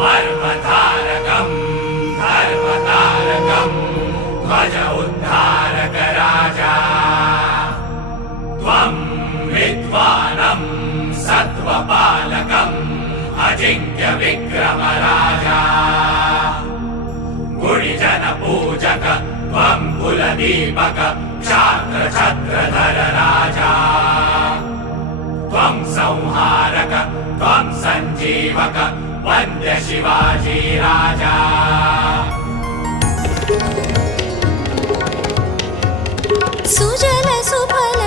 मर्मधारकम् धर्मतारकम् ध्वज उद्धारक राजा त्वं विद्वानं सत्त्वपालकम् अजिङ्क्य विक्रम राजा गुणिजन पूजक त्वं कुलदीपक क्षात्र छत्रधर राजा त्वं संहारक त्वं सञ्जीवक वन्द्य शिवाजी राजा सुजल सुफल